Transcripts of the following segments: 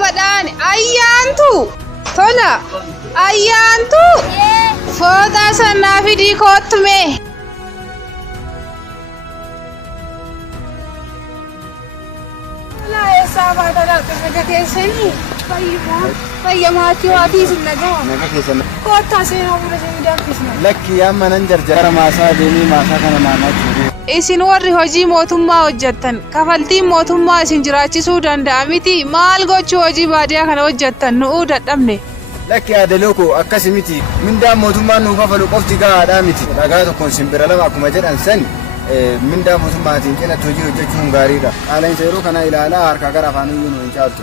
Badhaadhe ayyaantu tola ayyaantu fooxaa sannaa fidii koottume. Eessaa baadhaa naga keessanii fayyamaatii waatii isin nagaa naga keessan koottaa seenaa fuula seenii danfisna lakki amma nan jarjara maasaa deemee maasaa kana naannaa jiru. Isin warri hojii mootummaa hojjettan kafaltiin mootummaa isin jiraachisuu danda'a miti maal gochuu hojii baadiyaa kana hojjettan nu'uu dadhabne. Lakki aadaloko akkasi miti mindaan mootummaan nuuf hafalu qofti gahaadhaa miti dhagaa tokkoon simbira lama akkuma jedhan san mindaa mootummaatiin cinatti hojii hojjechuun gaariidha. Qaala'insa yeroo kana ilaalaa harkaa gara afaan iyyuu nu hin caaltu.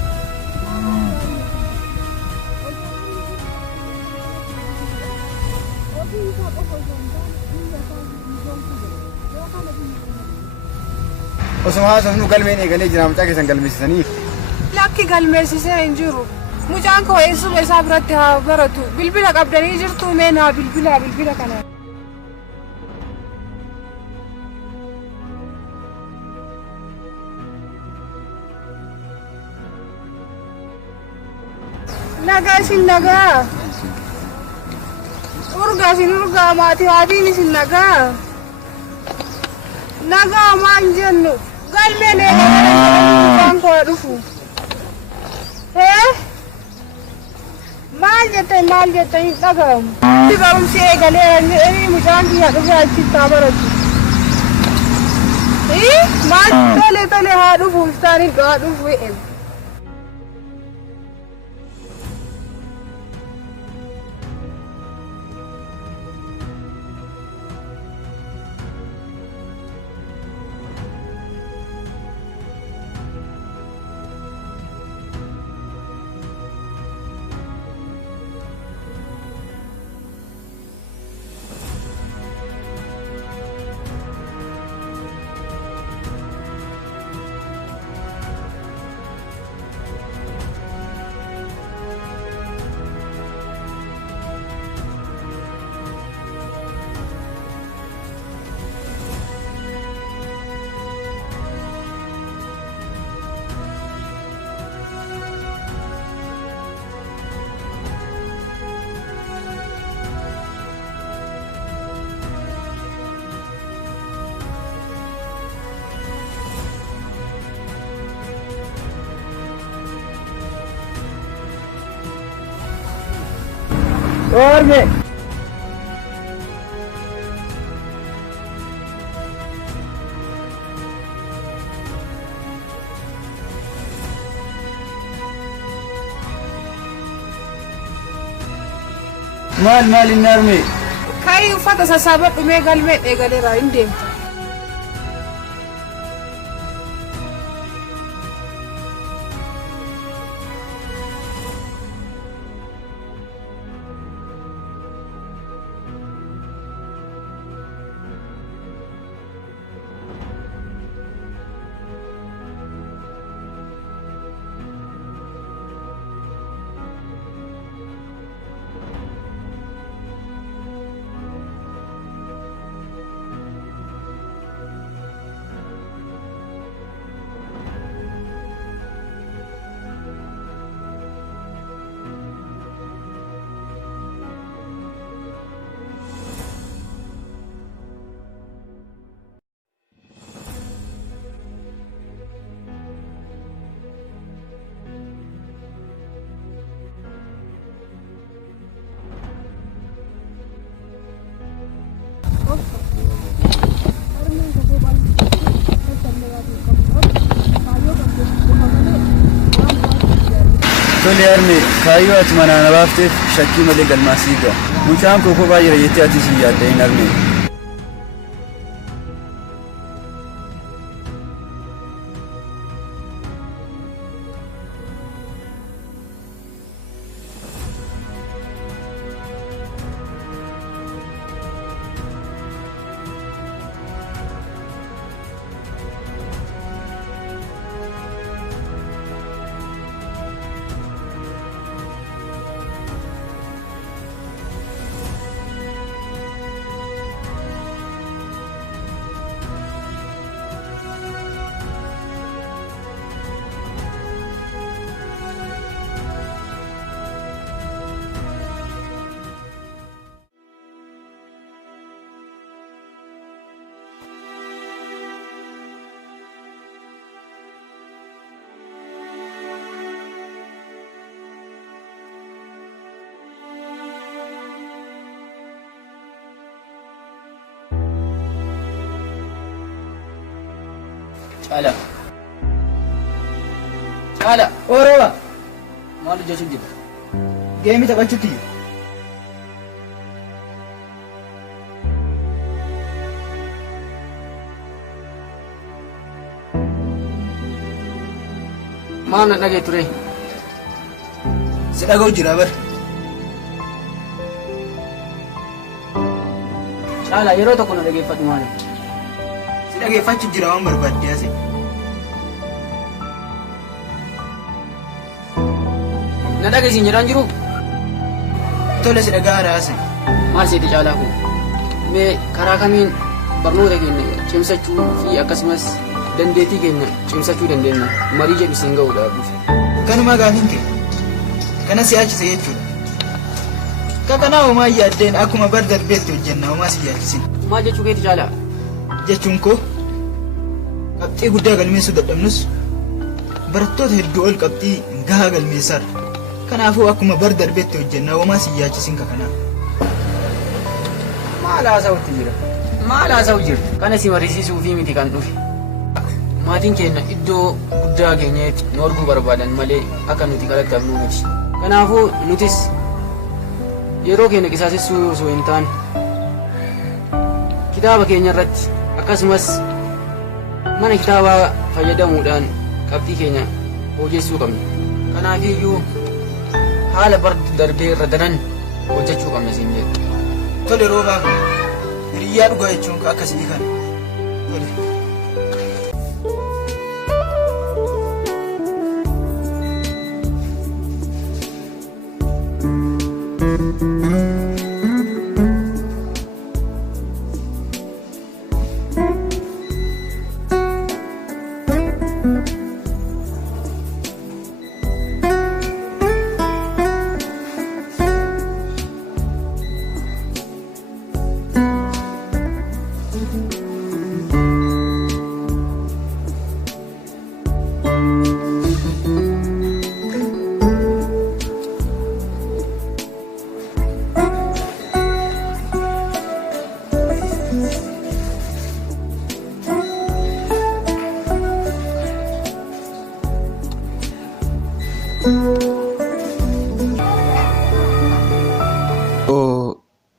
Osoo haasofnu galmeen eegalee jira mucaa keessan galmeessisanii. Lakki galmeessisee hin jiru. Mucaan koo eessuma isaa biratti haa baratu. Bilbila qabdanii jirtu mee naa bilbila kana. Nagaa isin nagaa. Urgaa maatii waatiin isin nagaa. Nagaa maan jennu. Galmeen eegalee mucaan koo dhufu. Maal jettan hin dhagahamu. Barumsi eegalee mucaan kiyya dhufee achitti haa baratu. Maal tole haa dhufu isaanii haa dhufu. और में माल इन्नर में कई उफाता ससाबत में गल में एगले राइन them Tole harmee kaayyoo ati manaa na baafteef shakkii malee galmaasii ga'a. Mucaan koo kophaa jira jettee ati si yaadda hin harmee. Chala. Chala. Orowa. Maal hojjechuu jirta? Geemii taphachuutti. Maal na dhagee ture? Si dhaga'u jira bar. Chala yeroo tokko na dhageeffadhu maali? Si dhageeffachuu jira waan barbaadde ase. Na dhageessiin jedhaan jiru? Tole si dhaga'aara ase. Maal seeti Caalaa kun? Mee karaa kamiin barnoota keenya cimsachuu fi akkasumas dandeettii keenya cimsachuu dandeenya marii jedhu siin ga'uudhaaf dhufe. Kanuma gaafiin kee. Kana si yaachise jechuudha. Kakanaa homaa yaaddeen akkuma bar darbeetti hojjenna homaa si yaachisin. Maal jechuu keeti Caalaa? Jechuun koo qabxii guddaa galmeessuu dadhabnus barattoota hedduu ol qabxii gahaa galmeessaarra. Kanaafuu akkuma bar darbeetti hojjenna homaa si yaachisin kakanaa. Maal haasa'utti jira? Maal haasa'u jirta? Kana si mariisisuu fi miti kan dhufe. Maatiin keenya iddoo guddaa keenyatti nu arguu barbaadan malee akka nuti kadhattabnu miti. Kanaafuu nutis yeroo keenya qisaasessuu osoo hin taane kitaaba keenya irratti akkasumas mana kitaabaa fayyadamuudhaan qabxii keenya hojjechuu qabna. Kanaafiyyuu haala bar darbee irra daran hojjechuu qabna siin jedhu. Tole roobaa kun hiriyyaa dhugaa jechuun akkasii kana. Tole.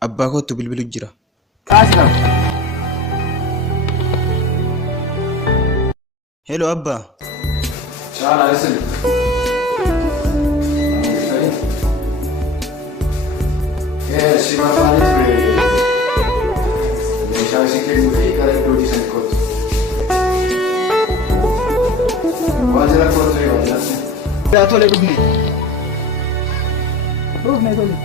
Abbaa kootu bilbilu jira. Kaasina. Hello Abbaa. Caalaa listen. Yes, she was on it today. Meeshaa si kennu fi karaa iddoo hojii sanii kottu. Waan jala kottu yoo ta'e. Tole dhufne. Dhufne tole.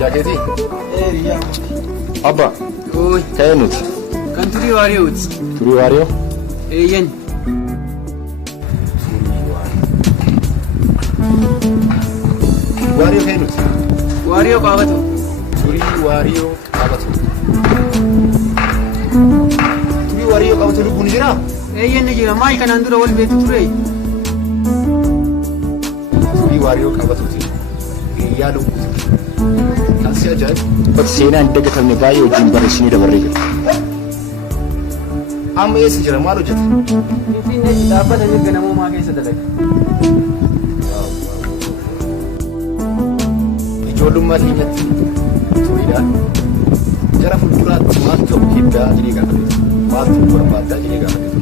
Jaketi? Riyaa. Abba, Oi, ka'ee nuti. kan turii waariyooti. Turii waariyoo? Eeyyan. Waariyoo ka'ee nuti. Waariyoo qaabatu. Turii waariyoo qabatu. Turii waariyoo qabatu lubbuun ni jiraa? Eeyyan ni jira. Maal kanaan dura wal beektu ture? Turii waariyoo qabatuuti. Guyyaa lubbuuti. Kan si ajaa'ibu seenaa hin dagatamne baay'ee wajjin barreessinee dabarree jira. Amma eessa jira? Maal hojjeta? Finfinnee dhaabbata mirga namoomaa keessa dalaga. Ijoollummaa keenyatti turiidhaan gara fuulduraatti maal ta'u hiddaa jedhee gaafateetu. Maal ta'u barbaaddaa jedhee gaafateetu.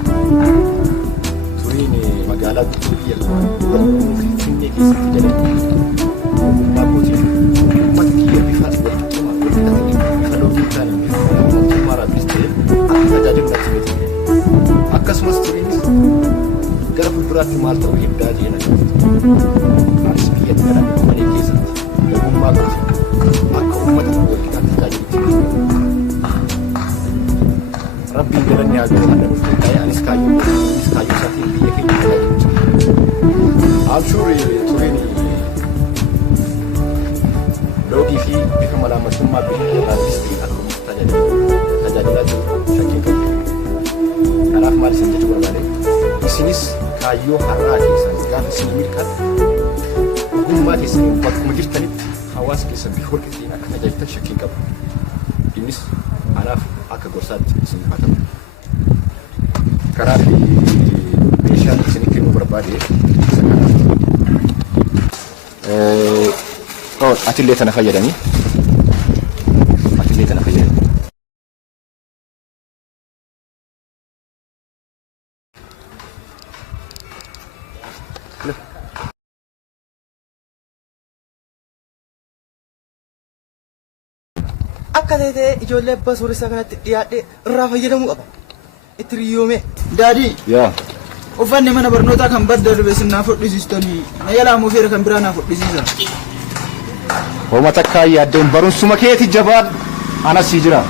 Turiin magaalaa guutuu biyya Finfinnee keessatti jedhama. Ogummaa kootiin uummata kiyya bifa walqixxumaa walqixxatanii kaloo biiftaan hin beeku. Mootummaadhaafis ta'e akka tajaajilaatti beeku. Akkasumas turiinis gara fuulduraatti maal ta'u hiddaa jedhee na gaafate. Anis biyya gara malee keessatti ogummaa kootiin akka uummata walqixxaatti tajaajilutti. Rabbiin galanni haa galu haala murteeffamee anis kaayyoo isaatiin biyya keenya tajaajilutti. Abshuuri turiin loogii fi bifa malaamaltummaa bifa irraattis ta'e akka uummata tajaajilaa jiru shakkii qabu. Kanaaf maal isin jechuu barbaade? Isinis kaayyoo har'aa keessan gaafa isin milkaa'e ogummaa keessanii bakkuma jirtanitti hawaasa keessan bifa walqixxeen akka tajaajiltan shakkii qabu. Innis anaaf akka gorsaatti isin haatamu. Kanaaf meeshaan isinii kennuu barbaade isa kanaaf. Atillee tana fayyadanii. Atillee tana fayyadanii. Akka ta'e ijoollee abbaa sooressaa kanatti dhiyaadhee irraa fayyadamuu qaba. Itti riyyoome. Daadii. Yaa. Uffanni mana barnootaa kan badda darbe sinnaaf hodhisiistanii na jalaa muufeera kan biraa naaf hodhisiisa. Hooma takkaa yaaddeen barumsuma keeti jabaan anas sii jira.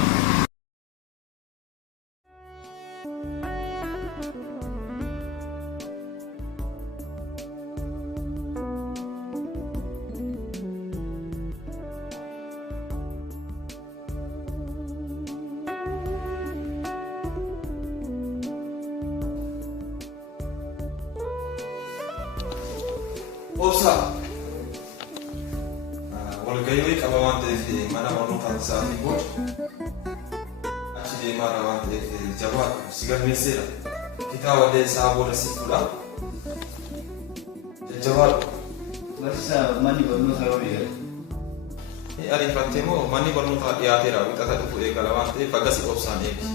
Obsa. Walgahii qaba waan ta'eef mana barnootaa isaatii booda achi deemaadha waan ta'eef jabaa si galmeesseera. Kitaaba illee isaa booda si fuudha. Jajjabaadha. Barsiisaa manni barnootaa yoo eegale. Ariifattee moo manni barnootaa dhiyaateera wixata dhufu eegala waan ta'eef akkasii obsaan eegi.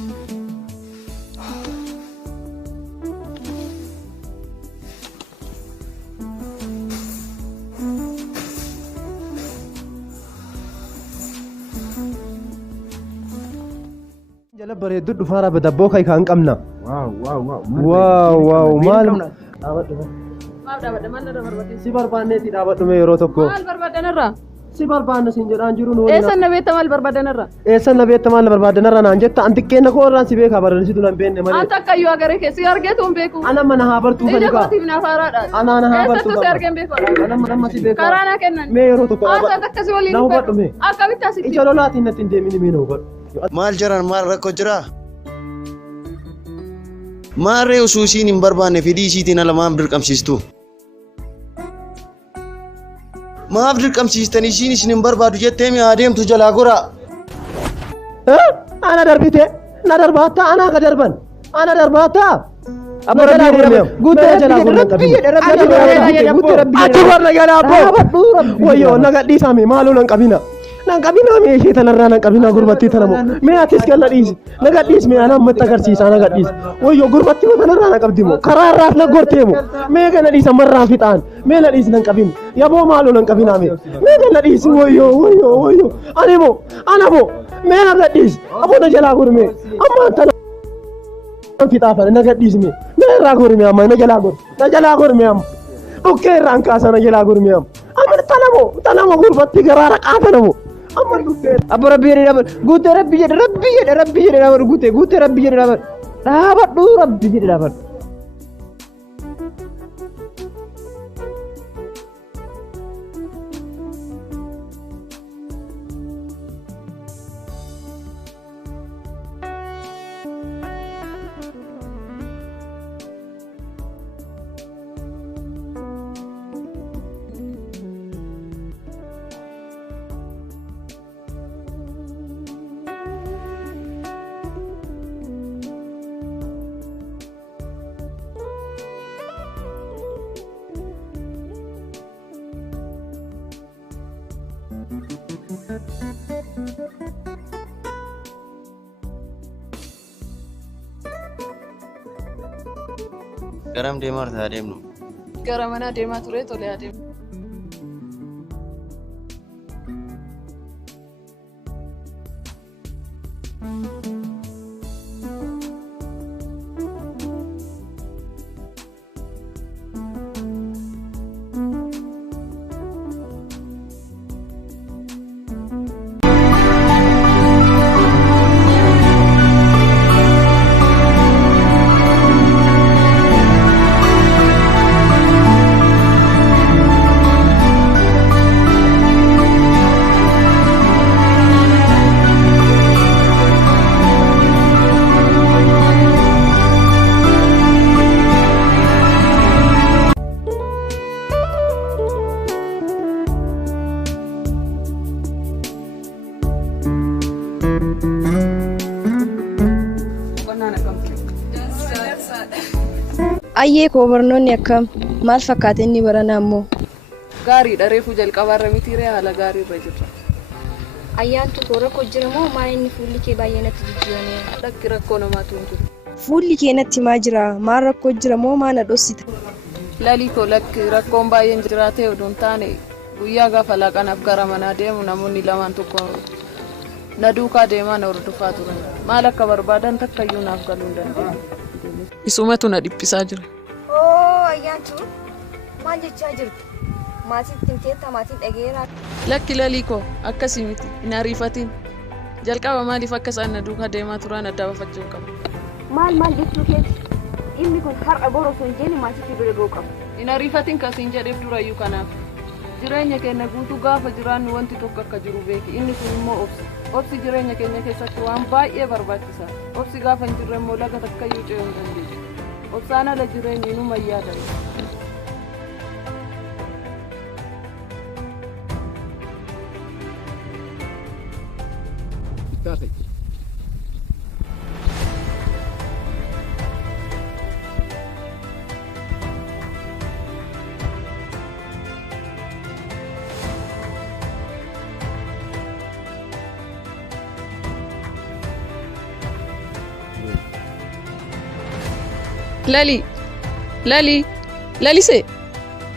Jala bareedduu dhufaara badabboo kai kan qabna. Waaw Maal dhaabadha si barbaanneeti dhaabadhume yeroo tokko. Maal barbaadanirra? Si barbaanna siin jedhaan jiru nuuni. Eessan na beekta maal barbaadanirra? Eessan na beekta maal barbaadanirra naan jetta anti kenna koo irraan si beekaa barreessitu nan beenne malee. Anta akkayyuu agaree keessi argeetu hin beeku. Ana mana haa bartuu Ija fanikaa. kootiif naaf haaraadha. Ana haa bartuu. Eessattuu si argeen beeku. Nama si beekaa. Karaa naa kennan. Mee yeroo tokko Asa akkasii waliin na hubadhume. Akkamitti asitti? Ija lolaatiin natti hin deemini mee na hubadhu. Maal jiran maal rakkoo jira? Maarree osoo isiin hin barbaanne fedhii isiitiin ala maaf dirqamsiistu? Maaf dirqamsiistanii isiin isin hin barbaadu jettee mi adeemtu jalaa goraa? Ana darbite na darbaata ana ka darban ana darbaata. Abba jalaa gurmeem guddee jalaa gurmeem qabin. Ati warra jalaa boo. Wayyo naga dhiisame maaloo nan qabina. Nan qabina mee ishee tanarraa nan qabina gurbattii tanamo. Mee atis kan na dhiisi. Naga dhiis mee ana ammatti agarsiisa naga dhiis. Wayyo gurbattii moo tanarraa na qabdi moo karaa irraas na gortee moo mee kana dhiisa marraan fixaan mee na dhiis nan qabin. Yaboo maaloo nan qabina mee mee kana dhiisi wayyo ani moo ana moo mee naga dhiis aboo na jalaa gurmee amma tana fixaafane naga dhiis mee irraa gurmee amma na jalaa gurmee amma dhukkee irraan kaasa na jalaa gurmee amma Aman tanamo gurbatti garaara qaata namo. Aman abba rabbi jedhe dhaban guute rabbi jedhe dhaban guute rabbi jedhe dhaban dhaabadhu rabbi jedhe dhaban. Garam deemaa irraa deemnu. Gara mana deemaa ture tolee adeemu. Ayyee koo barnoonni akkam maal fakkaate inni barana ammoo gaariidha reefu jalqabaarra mitiiree haala gaariirra jirra. Ayyaantu koo rakkoo jira moo maa inni fuulli kee baay'ee natti jijjiirame? Lakki rakkoo namaatu hin jiru. Fuulli kee natti maa jira maal rakkoo jira moo maa na dhossita? Lalii koo lakki rakkoon baay'een jiraatee oduun taane guyyaa gaafa laaqanaaf gara manaa deemu namoonni lamaan tokko na duukaa deemaa na hordofaa turan. Maal akka barbaadan takkayyuu naaf galuu hin dandeenye. Isumatu na dhiphisaa jira. Ayyaantu maal jechaa jirtu? Maatiin tinkeetta maatiin dhageera. Lakki lalii koo akkasii miti hin ariifatiin. Jalqaba maaliif akka isaan na duukaa deemaa turan adda baafachuu qabu. Maal jechuu keeti? Inni kun har'a bor osoo hin jenne maatiitti bira ga'uu qabu. Hin ariifatiin kasiin jedheef durayyuu kanaaf. Jireenya keenya guutuu gaafa jiraannu wanti tokko akka jiru beeki. Inni kun immoo obsi. Obsi jireenya keenya keessatti waan baay'ee barbaachisaa. Obsi gaafa hin jirre immoo laga takkayyuu ce'uu hin dandeenye. Obsaan ala jireenyi inuma yaadame.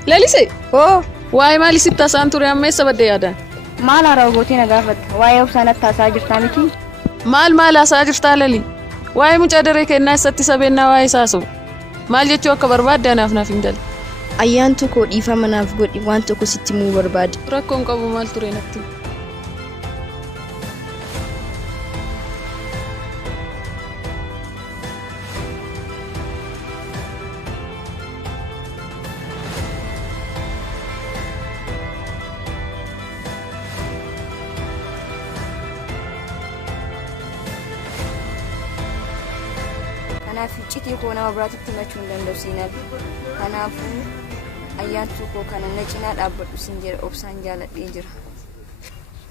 Lalisee. Oh, Waa'ee maali sitti taasaan ture amma eessa badde yaadan? maal haaraa gootii na gaafatte? Waa'ee obsaan attaasaa jirtaa miti? Maal haasaa jirtaa Lali? Waa'ee mucaa daree kennaa eessatti sabeennaa waa'ee isaasoo? Maal jechuu akka barbaadde anaaf hin galle. Ayyaantu koo dhiifama naaf godhi waan tokko sitti himuu barbaade. Rakkoon qabu maal ture natti? Kanaaf iccitii koo nama biraatitti himachuu hin danda'u siinaaf. Kanaafuu ayyaantu koo kana na cinaa dhaabbadhu siin jedha obsaan jaaladhee jira.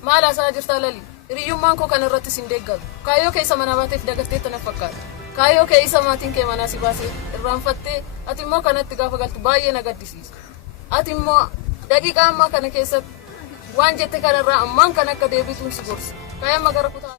Maal haasaa jirtaa Lali? Hiriyyummaan koo kana irratti sin deeggaru. Kaayyoo kee isa mana baateef dagatteetta na fakkaata. Kaayyoo kee isa maatiin kee manaa si baasee irraanfattee ati immoo kanatti gaafa galtu baay'ee na gaddisiisa. Ati immoo daqiiqaa ammaa kana keessatti waan jette kanarraa ammaan kan akka deebituun si gorsa. Kaayyaa amma gara kutaa.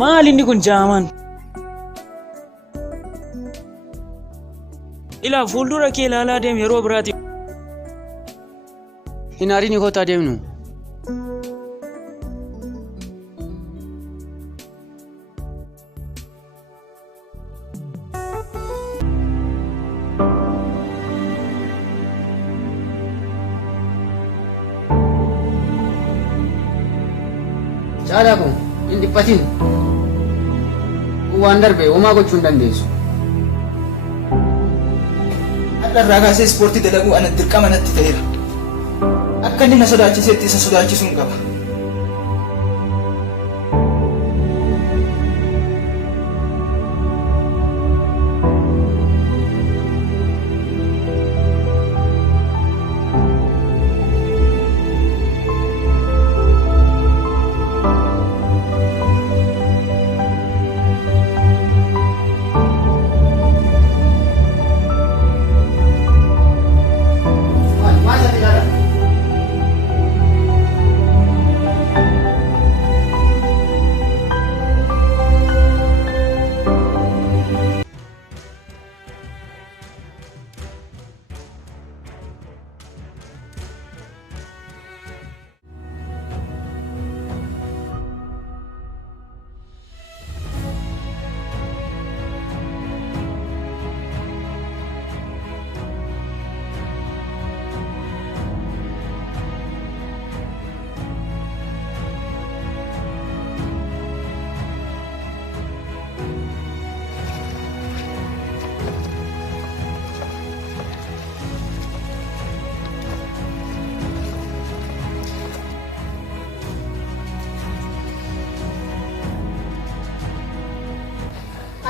Maal inni kun jaaman? Ilaa fuuldura kee ilaalaa deem yeroo biraati. Hin aarin kootaa deemnu. Caalaa kun hin dhiphatin. Waan darbe homaa gochuu hin dandeessu. Hadharraa kaasee ispoortii dalaguu ana dirqama natti ta'eera. Akka inni na sodaachisetti isa sodaachisuun qaba.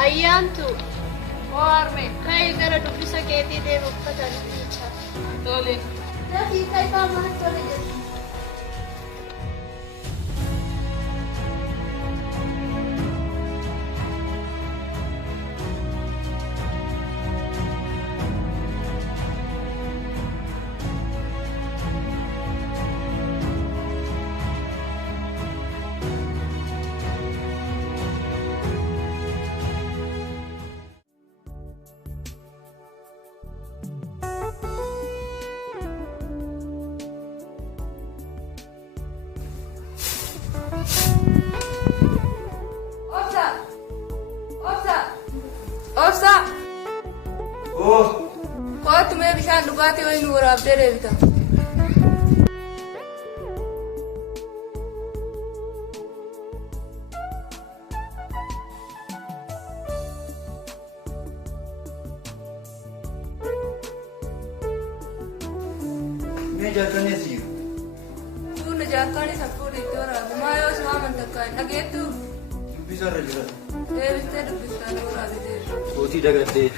Ayyaantu warme kai gara dubbisa keetii deemu uffatan bicha tole dafii kai mana tole jedhu Kau tu bisa dugati orang luar abdere kita. Meja ni sih. Tu nejakan ni sapur itu orang. Mayo semua mentekan. Lagi tu. Bisa rajin. Bisa orang ada. Oh tidak ada.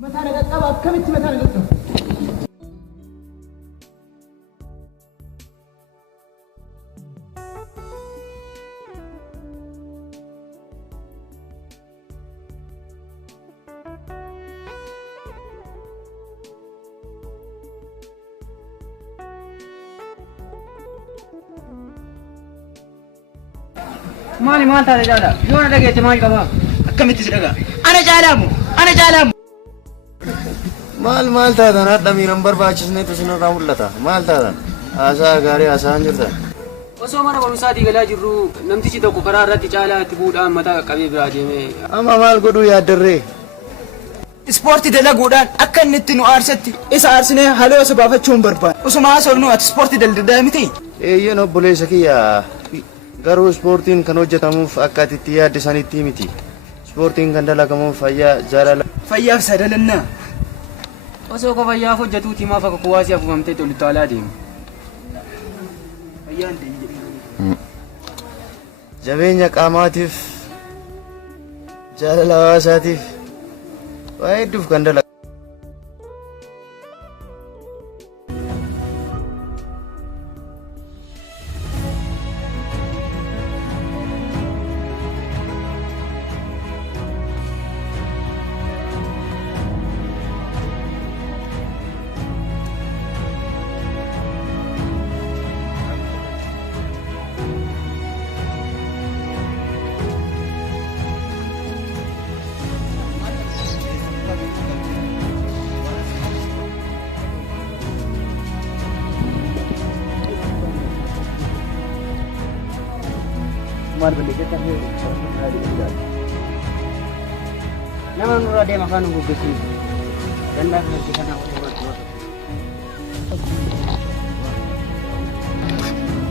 Mataa na qaqqaba akkamitti mataa na qaqqaba? Maali maal taate jaala? Yoo na dhageesse maal qaba? Akkamitti si dhagaa? Ana jaalaamu! Ana jaalaamu! Maal taatan hadha miiran barbaachisneetu sinirraa mul'ata. Maal taatan? Haasaa gaarii haasaan jirtan. Osoo mana barumsaatii galaa jirru namtichi tokko karaa irratti caalaa itti buudhaan mataa qaqqabee biraa deemee. Amma maal godhuu yaaddarree? Ispoortii dalaguudhaan akka inni itti nu aarsetti isa aarsinee haloo isa baafachuun barbaada. Osuma haasofnu ati ispoortii daldalaa miti? Eeyyeen obboleessa kiyya. Garuu ispoortiin kan hojjetamuuf akka ati itti yaadde sanitti miti. Ispoortiin kan dalagamuuf fayyaa jaalala. Fayyaaf sadalannaa. Osoo ka fayyaaf hojjetuuti maaf akka kuwaasii afuufamtee tolitti alaa deemu. Fayyaan deemu. Jabeenya qaamaatiif jaalala hawaasaatiif waa hedduuf kan dalagu. Maal balleessee taasise nama nurraa deema afaan nu gaggeessu danda'a kanatti kana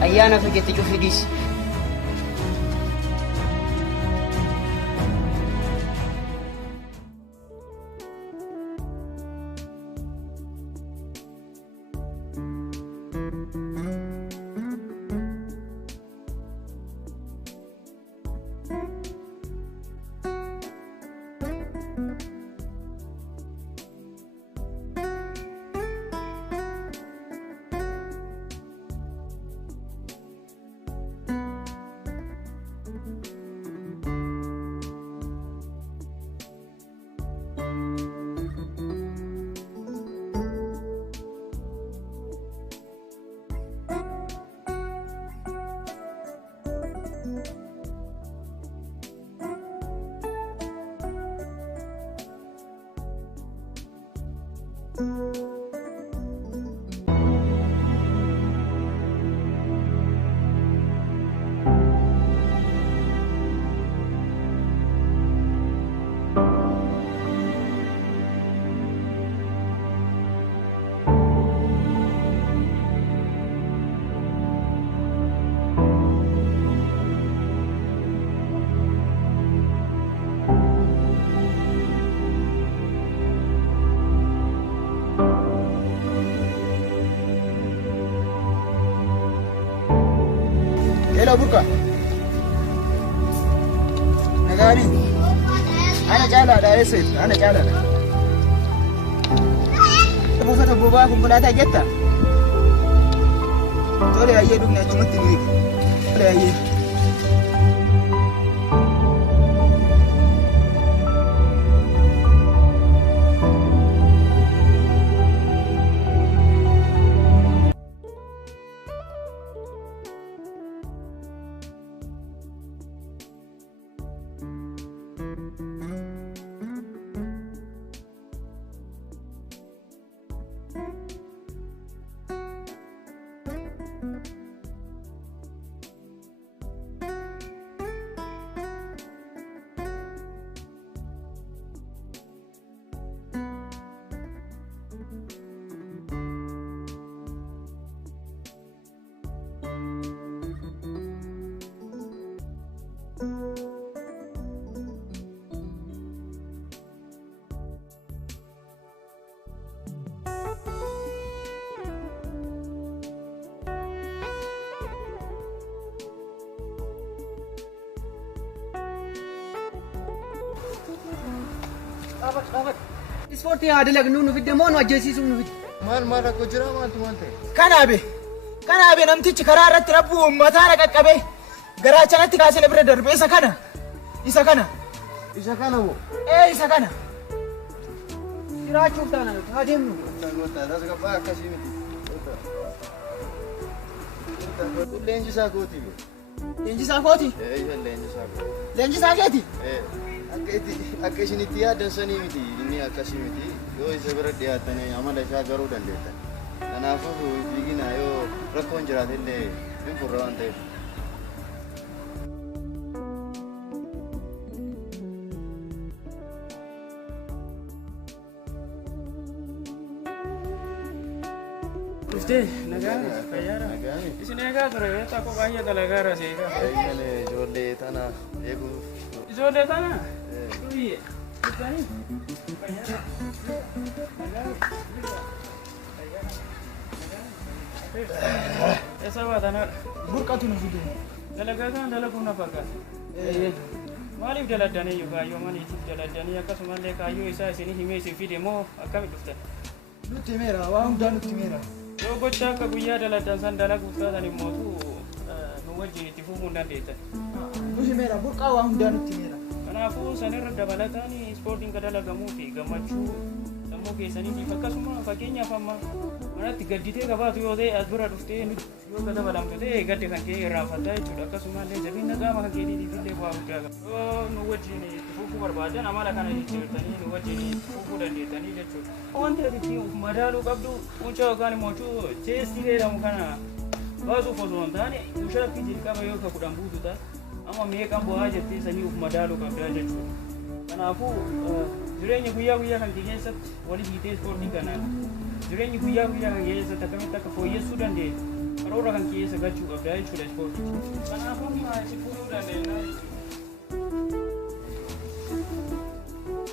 ayyaana fi jetti cufidis. Hello Burka. Nagani. Ana jala da yase, ana jala da. Mu fata boba kumulata jetta. Tole ayye dugna chumatti ni. Tole ayye. ispoortii haa dalagnu nu fidde moo nu ajjeesiisuu nu fidde. Maal akka jira maaltu waan ta'e. Kanaabe namtichi karaa irratti rabbuu uummataa qaqqabee garaachanatti kaasee bira darbe isa kana. Isa kana moo? Isa kana. Jiraachuuf taana nuti haa deemnu. Tasgabbaa akkasii miti. Leenjisaa kooti. Leenjisaa kooti? Leenjisaa kooti. Leenjisaa keeti? Akka isin itti yaaddan sanii miti inni akkasii miti yoo isa bira dhiyaatanii amala isaa garuu dandeettan. Kanaafuu fiigina yoo rakkoon jiraate illee hin furra waan ta'eef. Dhuftee nagaan fayyaadha. Isin eegaa ture takko baay'ee dalagaa irra seegaa. Ijoollee tana eeguuf. Ijoollee tana? Duyyee. Dhuftanii? Fayyaadha. Esa baatanaadha. Burqatu nu fide. Dalagaa kan dalaguu na fakkaata. Maaliif daladdanii kaayyoo maniitiif daladdanii akkasumallee kaayyoo isaa isinii himee isin fide moo akkamitti dhuftan? Nutti himeera waa hundaa nutti himeera. Yoo gochaa akka guyyaa daladdan san dalaguuf taatan immoo nu wajjin itti fufuu hin dandeettan. Nu himeera burqaa waa hundaa nutti himeera. Kanaafuu sanirra dabalataan ispoortiin kan dalagamuu fi gammachuu sammuu keessaniitiif akkasuma fakkeenyaaf amma manatti gadditee qabaatu yoo ta'e as bira dhuftee yoo gada balamtu ta'e gadde kan kee irraanfattaa jechuudha. Akkasumallee jabeenya qaama kan keetiitiif illee bu'aa guddaa qaba. Yoo nu wajjin itti fufuu barbaadan amala kana jijjiirtanii nu wajjin itti fufuu dandeettanii jechuudha. Wanti ati madaaluu qabdu mucaa yookaan immoo cheestii jedhamu kana baasuuf osoo hin taane mushaafi jalqaba yoo ka 10 buutu ta'a. Amma meeqaan bu'aa jettee sanii uf madaaluu qabdaa jechuudha. Kanaafuu jireenya guyyaa kan keessatti walii hiitee ispoortii kanaan jireenya guyyaa kan keessatti akkamitti akka fooyyessuu dandeenya karoora kan keessa galchuu qabdaa jechuudha ispoortii. Kanaafuu si fuudhuu dandeenya.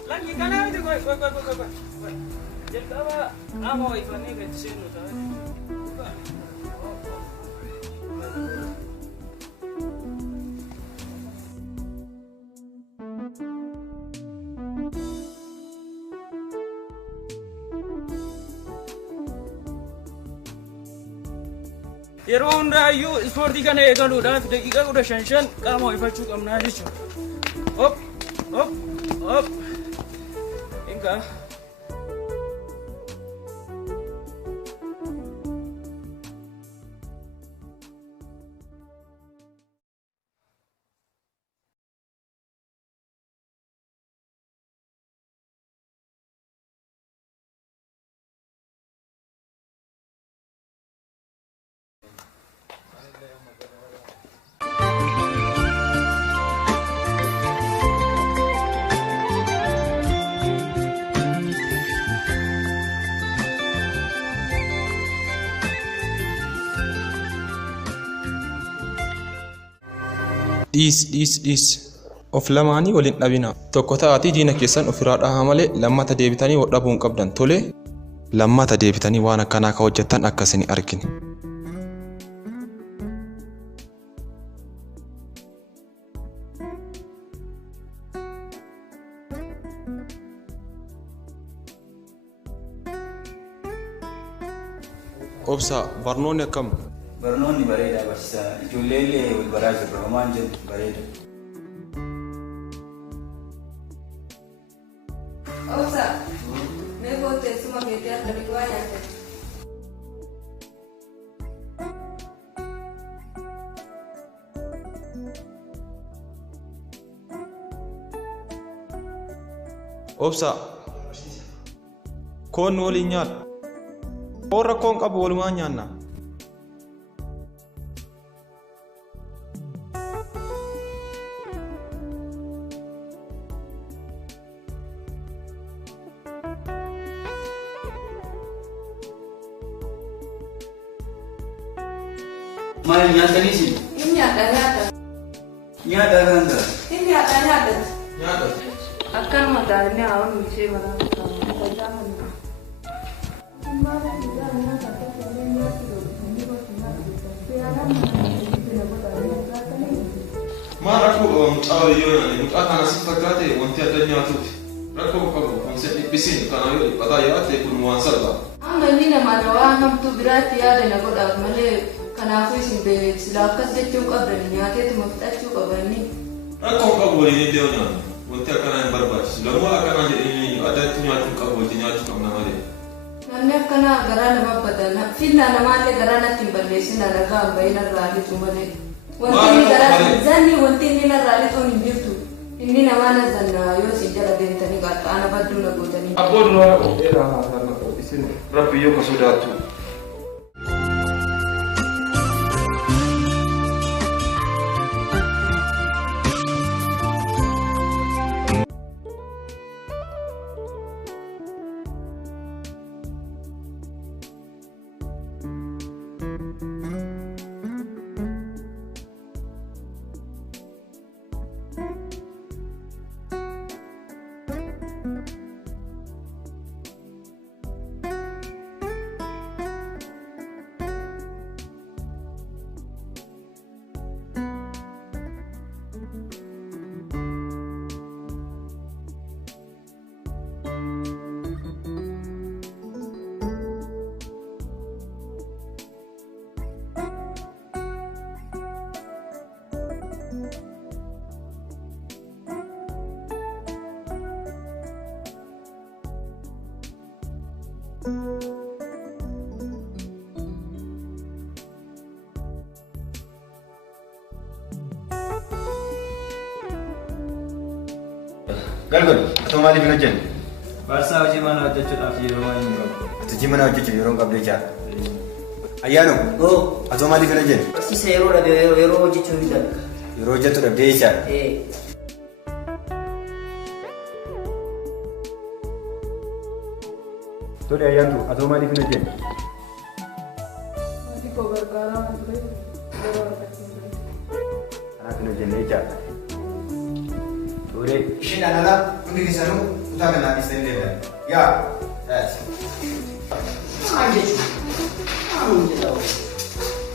Lakki kanaa miti qoy. Jalqaba qaama ho'ifannee gadi seennu ta'a. Yeroo hundaayyuu ispoortii kana eegaluudhaaf daqiiqaa 15 qaama ho'ifachuu qabnaa jechuudha. Hop. Inka. Dhiis of lamaanii waliin dhabina tokko ta'aatii diina keessan ofirraa dhahaa malee lammata deebitanii dhabuu hin qabdan tole lammata deebitanii waan akkanaa ka hojjettan akkasini argine. Obsa barnoonni akkam? Barnoonni bareeda barsiisaa ijoollee illee wal baraa jirra homaan jennu bareeda. Obsa mee goote suma keetii akka biqilaa nyaate. Obsa koon waliin nyaadhu. Koon rakkoon qabu walumaan nyaanna. Maal nyaatanii si? Nyaata. Nyaata ganga. Nyaata. Akkanuma taa'anii haa'uun ishee balaa Maal rakkoo mucaa yoo mucaa kana si fakkaate wanti adda nyaatuuf rakkoo qabu kun sedhi isin kana yoo dhiphataa yaatte kun waan salphaa. Amma inni namaan waan hamtuu biraatti yaada na godhaaf malee kanaafuu isin beeksisa akkas jechuun qabdan nyaateetuma fixachuu qabanii. Rakkoon qabu waliin iddoo nyaannu wanti akkanaa hin barbaachisu lammuu akkanaa jedhanii addatti nyaachuu qabu wajji nyaachuu qabna malee. Namni akkanaa garaa nama badan finna namaallee garaa natti hin balleessina ragaa hin bahin irraa lixu malee. Wanti inni garaa zanni wanti inni narraa lixuun hin jirtu. Inni namaa na zanna yoo si jala deemtanii qaxxaana badduu na gootanii. Abboon waan qopheedhaa haasa'an isin rabbi yoo ka sodaattu. Galgal, atau maaliif hin hojjenne? Barsaa hojii mana hojjechuudhaaf yeroo waan hin qabu. Hojii mana hojjechuuf yeroo hin qabdu jecha. Ayyaano, atoo maaliif hin hojjenne? Barsiisa yeroo dhabe yeroo hojjechuu hin dhabe. Yeroo hojjetu dhabdee jecha. Tole ayyaantu, atoo maaliif hin hojjenne? Ati koo gargaaraa waan ture yeroo argachuu ture. Kanaaf hin hojjenne jecha. Tole. Ishiin alala hundi keessanuu kutaa kanaa dhiistanii deebi'an. Yaa, taati. Maal jechuudha? Maal hojjetaa?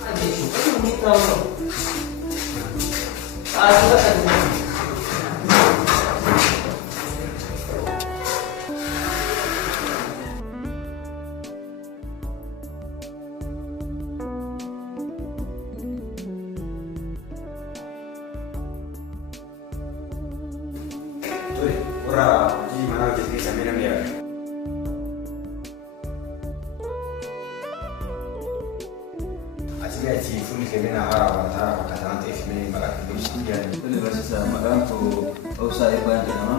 Maal jechuudha? Maal hojjetaa? Maal hojjetaa? Ora di mana hojjetu keessa mee namni yaada? Achi fuulli keenyaa haaraa fakkaata waan ta'eef mee maqaa keessatti yaadni. Tole barsiisaa maqaan koo Obsaa Eebbaan jedhama.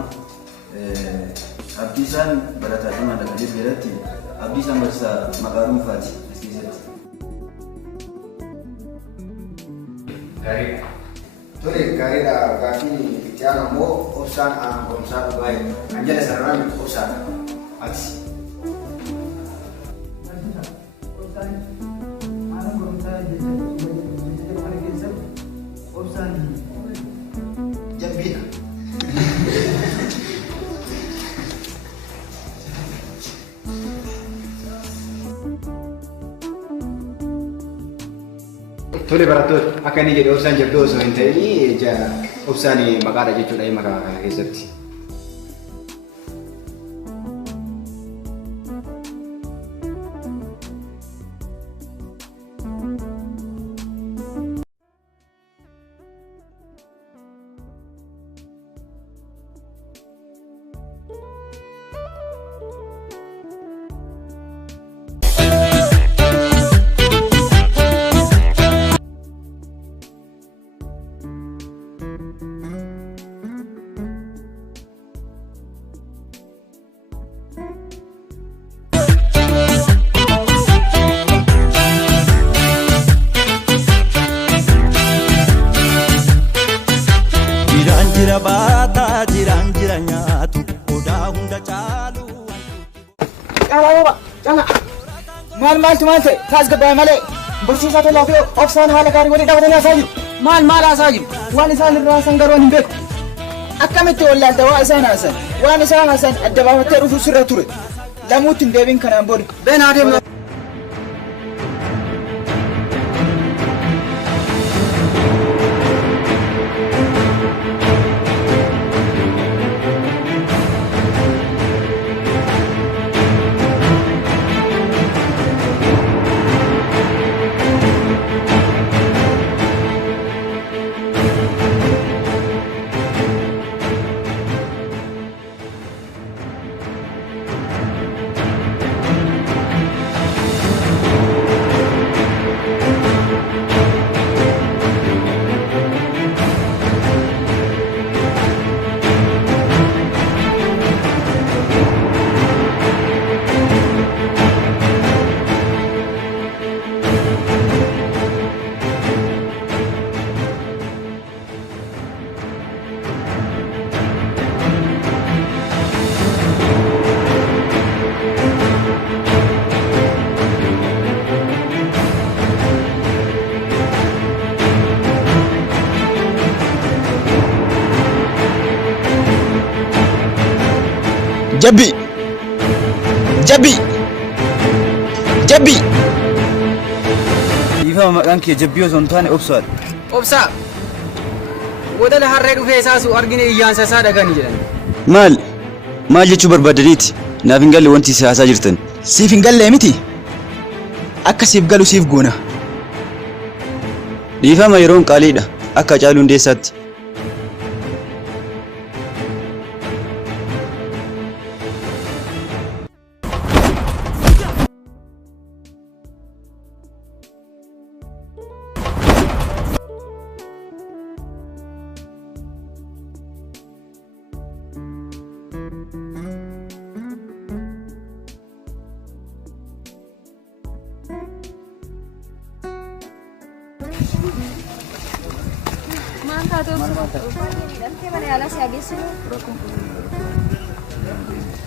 Abdiisaan barataa cimaa Dakalee biratti Abdiisaan barsiisaa maqaa dhuunfaati as keessatti. Gaariidha. Tole gaariidha gaafiin itti aanu ammoo obsaan aanaan qorumsaa dhugaa kan jedhe sararaan obsaadha. Ati. Jabbiidha. Tole barattoota akka inni jedhe obsaan jabduu osoo hin ta'in obsaan maqaadha jechuudha maqaa kana keessatti. Maaltu maal ta'e taas gabbaa malee barsiisaa tolaa fi obsaan haala gaarii walii dhabatanii haasaa jiru. Maal haasaa jiru? Waan isaan irraa haasan garuu hin beeku. Akkamitti wallaalta waa isaan haasan waan isaan haasan adda baafattee dhufuu sirra ture. Lamuutti hin deebiin kanaan booda. Beenaa deemu. Jabbi! Jabbi! Jabbi! Dhiifama maqaan kee jabbii osoo hin taane obsaadha. Obsaa. Wadala harree dhufee isaasuu argine iyyaansa isaa dhagani jedhan. Maal jechuu barbaadaniiti? Naaf hin galle wanti siyaasaa jirtan. Siif hin galle miti? Akka siif galu siif goona. Dhiifama yeroon qaaliidha. Akka Hacaaluu Hundeessaatti.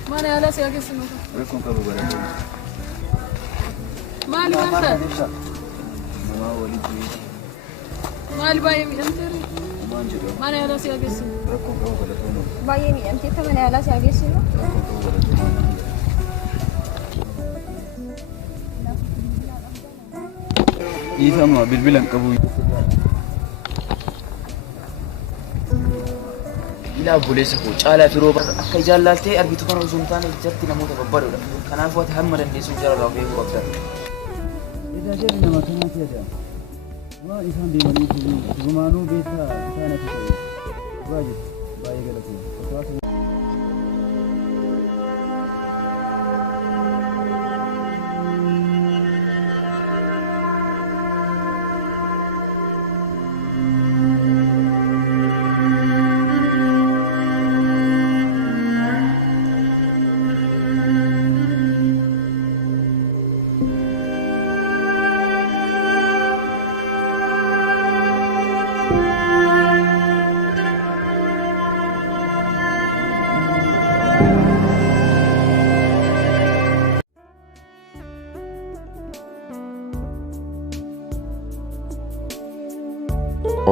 Mana ala si ageessinu. Maali wanta? Maali baay'ee miidhamteeri? Mana ala si ageessinu. Baay'ee miidhamteetta mana ala si ageessinu. Dhiifama bilbila hin qabu. Ilaa obboleessa koo caalaa fi rooba akka jaallaltee argitu kana osoo hin taane ijatti namoota babbadoodha. Kanaafuu ati hamma dandeessuun jaalalaa of eeguu qabda. Tajaajilli nama kanaatti jedhama. Waan isaan deemanii dhugumaanuu beektaa isaan akka ta'e. Baay'ee galatoomaa.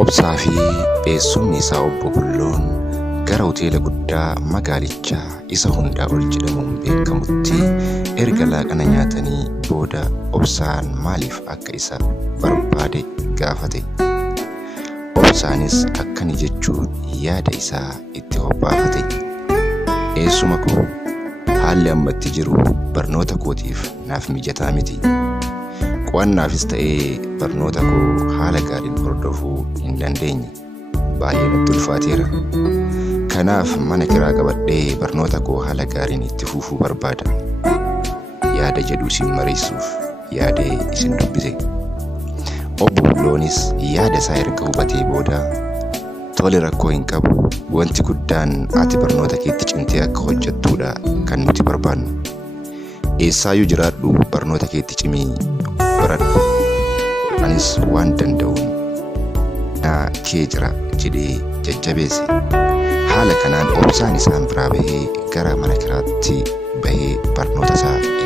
Obsaa fi eessumni isaa obbo Bulloon gara hoteela guddaa magaalichaa isa hundaa ol jedhamuun beekamutti erga laaqana nyaatanii booda obsaan maaliif akka isa barbaade gaafate. Obsaanis akkani jechuun yaada isaa itti hobbaafate. Eessuma koo haalli ammatti jiru barnoota kootiif naaf mijataa miti. Qo'annaafis ta'ee barnoota koo haala gaariin hordofuu hin dandeenye. Baay'ee natti ulfaateera. Kanaaf mana kiraa qabadhee barnoota koo haala gaariin itti fufuu barbaada. Yaada jedhu isin mariisuuf yaadee isin dubbise. Obbo Bulloonis yaada isaa erga hubatee booda tole rakkoo hin qabu. Wanti guddaan ati barnoota keetti cimtee akka hojjettuudha kan nuti barbaannu. Eessaayyuu jiraadhu barnoota keetti cimii baradhu. Anis waan danda'uun naa kee jira jedhee jajjabeesse. Haala kanaan obsaan isaan biraa bahee gara mana kiraatti bahee barnoota isaa itti